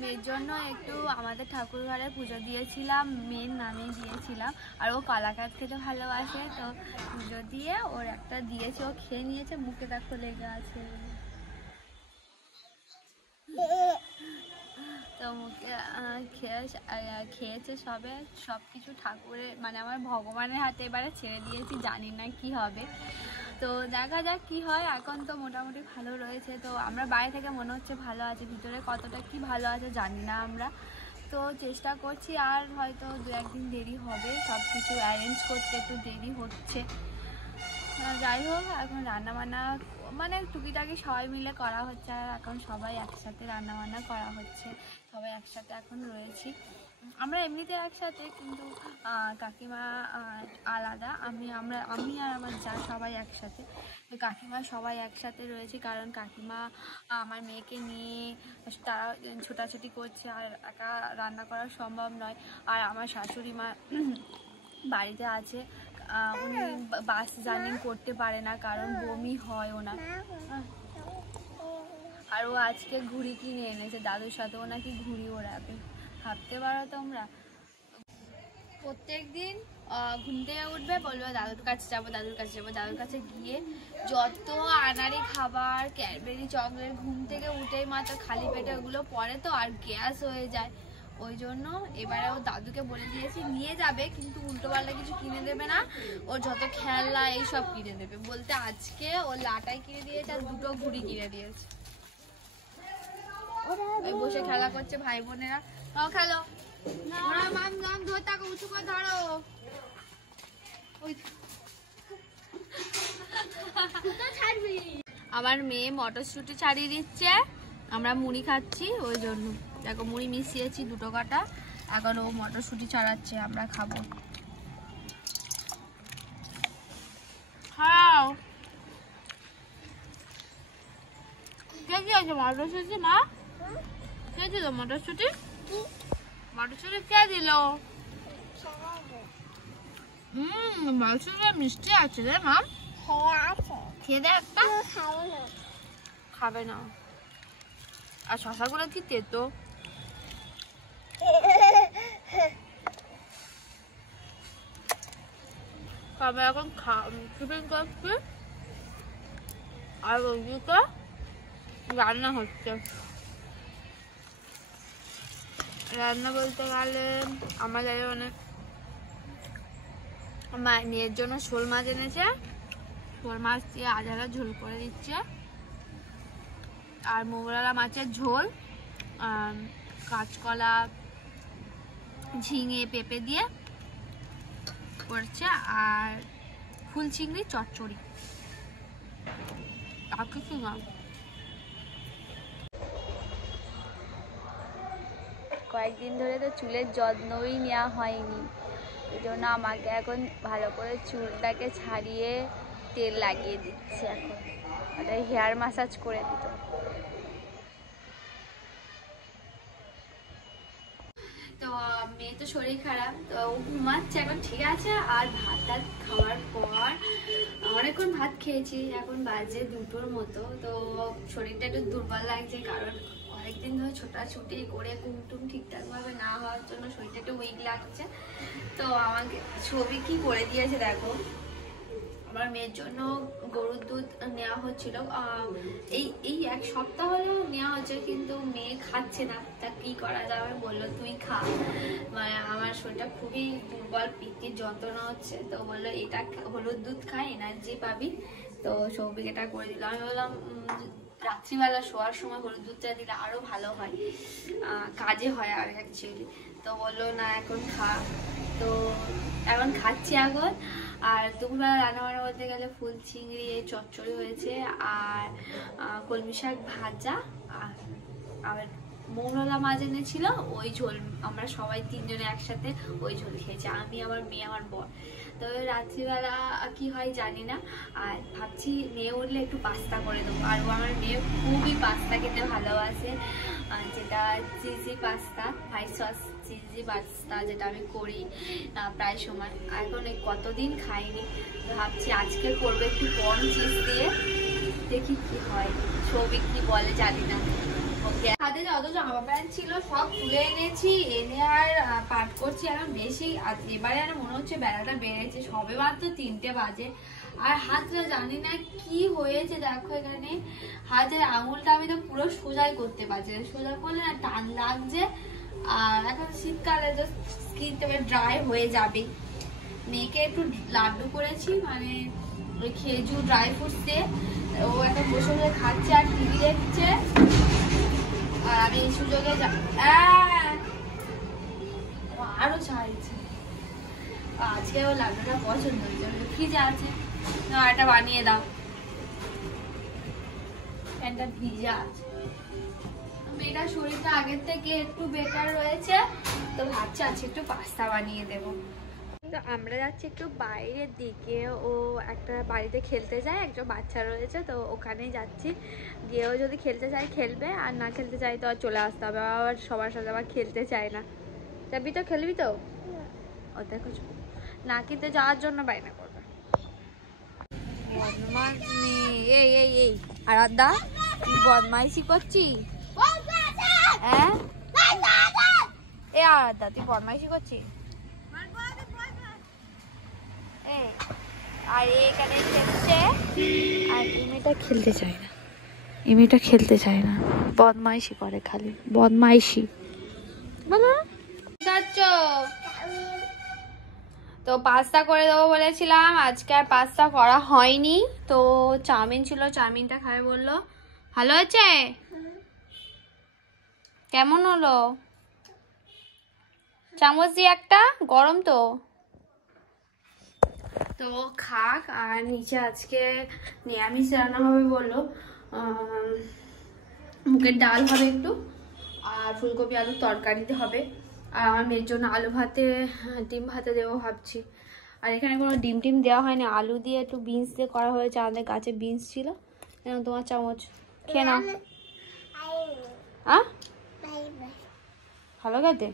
মেয়ের জন্য একটু আমাদের ঠাকুর ঘরে পুজো দিয়েছিলাম, মেয়ের নামে দিয়েছিলাম। আর ও কালাকাঁদ খেতে ভালোবাসে, তো পুজো দিয়ে ওর একটা দিয়েছে, ও খেয়ে নিয়েছে, মুখে দেখো লেগে আছে। তো মুখে খেয়েছে সবে। সব কিছু ঠাকুরের মানে আমার ভগবানের হাতে এবারে ছেড়ে দিয়েছি, জানি না কি হবে, তো দেখা যাক কি হয়। এখন তো মোটামুটি ভালো রয়েছে, তো আমরা বাইরে থেকে মনে হচ্ছে ভালো আছে, ভিতরে কতটা কি ভালো আছে জানি না আমরা, তো চেষ্টা করছি। আর হয়তো 2-1 দিন দেরি হবে, সব কিছু অ্যারেঞ্জ করতে একটু দেরি হচ্ছে। যাই হোক, এখন রান্নাবান্না মানে টুকিটাকি সবাই মিলে করা হচ্ছে, আর এখন সবাই একসাথে রান্নাবান্না করা হচ্ছে, সবাই একসাথে এখন রয়েছি। আমরা এমনিতে একসাথে, কিন্তু কাকিমা আলাদা, আমি আর আমার যা সবাই একসাথে। কাকিমা সবাই একসাথে রয়েছে, কারণ কাকিমা আমার মেয়েকে নিয়ে তারা ছোটাছুটি করছে, আর একা রান্না করা সম্ভব নয়। আর আমার শাশুড়ি মা বাড়িতে আছে, উনি বাস জার্নি করতে পারে না, কারণ বমি হয় ওনার। আর ও আজকে ঘুড়ি কিনে এনেছে দাদুর সাথে, ও নাকি ঘুড়ি ওড়াবে, ভাবতে পারো তোমরা। প্রত্যেক দিন ঘুম থেকে উঠবে, বলবে দাদুর কাছে যাবো, দাদুর কাছে যাবো। দাদুর কাছে গিয়ে যত আনাড়ি খাবার, ক্যাডবেরি, চকলেট, ঘুম থেকে উঠেই মাত্র খালি পেটে ওগুলো পরে, তো আর গ্যাস হয়ে যায়। ওই জন্য এবারে ও দাদুকে বলে দিয়েছি নিয়ে যাবে, কিন্তু উল্টোপাল্টা কিছু কিনে দেবে না, ওর যত খেলনা এইসব কিনে দেবে। বলতে আজকে ওর লাটাই কিনে দিয়েছে আর 2টো ঘুড়ি কিনে দিয়েছে। বসে খেলা করছে ভাই বোনেরা, খেলো। উঁচু করে ধরো। আমার মেয়ে মটরশুঁটি ছাড়িয়ে দিচ্ছে, আমরা মুড়ি খাচ্ছি, ওই জন্য দেখো মুড়ি মিশিয়েছি 2টো কাটা, এখন ও মটরশুঁটি ছাড়াচ্ছে, আমরা খাবো। খাও। কে কি আছে মটরশুঁটি? মা কে দিল মটরশুঁটি? মটরশুঁটি কে দিল? মটরশুঁটি মিষ্টি আছে রে মা, খেয়ে দে একটা। খাবে না। আর শশাগুলো কি তেতো। খাবে এখন, টিফিন করছি, আর ওইদিকে রান্না হচ্ছে। রান্না বলতে গেলে আমাদের অনেক মেয়ের জন্য শোল মাছ এনেছে, শোল মাছ দিয়ে আধারা ঝোল করে দিচ্ছে, আর মোগরালা মাছের ঝোল, কাঁচকলা, ঝিঙে, পেঁপে দিয়ে করছে, আর ফুল চিংড়ি চচ্চড়ি। আর কিছু না। কয়েকদিন ধরে তো চুলের যত্নই নেওয়া হয়নি, এই জন্য আমাকে এখন ভালো করে চুলটাকে ছাড়িয়ে তেল লাগিয়ে দিচ্ছে, এখন ওটা হেয়ার ম্যাসাজ করে দিত। তো মেয়ে তো শরীর খারাপ, তো ও ঘুমাচ্ছে এখন, ঠিক আছে। আর ভাত খাওয়ার পর অনেকক্ষণ ভাত খেয়েছি, এখন বাজে 2টোর মতো, তো শরীরটা একটু দুর্বল লাগছে, কারণ অনেকদিন ধরে ছোটাছুটি করে ঘুমটুম ঠিকঠাক ভাবে না হওয়ার জন্য শরীরটা একটু উইক লাগছে। তো আমাকে ছবি কি করে দিয়েছে দেখো, আমার মেয়ের জন্য গরুর দুধ নেওয়া হচ্ছিল, এই 1 সপ্তাহ হলেও নেওয়া হচ্ছে, কিন্তু মেয়ে খাচ্ছে না, তা কি করা যাবে, বললো তুই খা, মানে আমার শরীরটা খুবই দুর্বল, পিত্তির যন্ত্রণা হচ্ছে, তো বললো এটা হলুদ দুধ খাই, এনার্জি পাবি। তো সৌভিক এটা করে দিল। আমি বললাম রাত্রিবেলা শোয়ার সময় হলুদ দুধটা দিলে আরো ভালো হয়, কাজে হয় আর অ্যাকচুয়ালি। তো বললো না এখন খা, তো এখন খাচ্ছি এখন। আর দুপুরবেলা রান্নাবান্না বলতে গেলে ফুল চিংড়ি চচ্চড়ি হয়েছে, আর কলমি শাক ভাজা, আর মৌরলা মাছ এনেছিল, ওই ঝোল আমরা সবাই 3 জনে একসাথে ওই ঝোল খেয়েছি, আমি, আমার মেয়ে, আমার বর। তো রাত্রিবেলা কি হয় জানি না, আর ভাবছি মেয়ে উঠলে একটু পাস্তা করে দেবো। আর আমার মেয়ে খুবই পাস্তা খেতে ভালোবাসে, যেটা cheesy pasta, white sauce cheesy pasta, যেটা আমি করি প্রায় সময়। এখন কতদিন খাইনি, ভাবছি আজকে করবো একটু কর্ন চিজ দিয়ে, দেখি কি হয়। সৌভিক কি বলে জানি না, ও হাতে যত জামা প্যান্ট ছিল সব তুলে এনেছি, এনে আর পাট করছি এখন বেশি। এবারে আর মনে হচ্ছে বেলাটা বেড়েছে, সবে মাত্র 3টে বাজে। আর হাতটা জানি না কি হয়েছে, দেখো এখানে হাতের আঙুলটা আমি তো পুরো সোজাই করতে পারছি না, সোজা করলে না টান লাগছে। আর এখন শীতকালে তো স্কিনটা ড্রাই হয়ে যাবে। মেয়েকে একটু লাড্ডু করেছি, মানে ওই খেজুর ড্রাই ফ্রুটস দিয়ে, ও এখন বসে বসে খাচ্ছে আর টিভি দেখছে। আর আমি এই সুযোগে আরো চাইছি, আজকে ও লাড্ডুটা পছন্দ হয়েছে, ফ্রিজে আছে, এটা বানিয়ে দাও। প্যান্টটা ভিজে আছে। মেয়েটার শরীরটা আগের থেকে একটু বেটার রয়েছে, তো ভাবছি আজকে একটু পাস্তা বানিয়ে দেবো। তো আমরা যাচ্ছি একটু বাইরের দিকে, ও একটা বাড়িতে খেলতে যায়, একজন বাচ্চা রয়েছে, তো ওখানে যাচ্ছি। গিয়েও যদি খেলতে চায় খেলবে, আর না খেলতে চাই তো আর চলে আসতে হবে। আবার সবার সাথে আবার খেলতে চায় না। যাবি তো, খেলবি তো? ও দেখো না কিনতে যাওয়ার জন্য বায়না করবে। এই এই এই আরাধ্যা, তুই বদমাইশি করছিস? হ্যাঁ এ আরাধ্যা, তুই বদমাইশি করছিস? আর এখানে খেলছে, আর এই মেয়েটা খেলতে চায় না, এই মেয়েটা খেলতে চায় না, বদমাইশি করে, খালি বদমাইশি। বলো যাচ্ছ তো পাস্তা করে দেবো বলেছিলাম, আজকে আর পাস্তা করা হয়নি। তো চাউমিন ছিল, চাউমিনটা খাবে বললো। ভালো হয়েছে? কেমন হলো? চামচ দিয়ে একটা, গরম তো। তো খাক। আর নিচে আজকে নিরামিষ রান্না হবে বললো, মুগের ডাল হবে একটু, আর ফুলকপি আলুর তরকারিতে হবে। আর আমার মেয়ের জন্য আলু ভাতে, ডিম ভাতে দেবো ভাবছি। আর এখানে কোনো ডিম টিম দেওয়া হয়নি, আলু দিয়ে একটু বিনস দিয়ে করা হয়েছে, আমাদের গাছে বিনস ছিল। তোমার চামচ খেয়ে নাও। ভালো খেতে?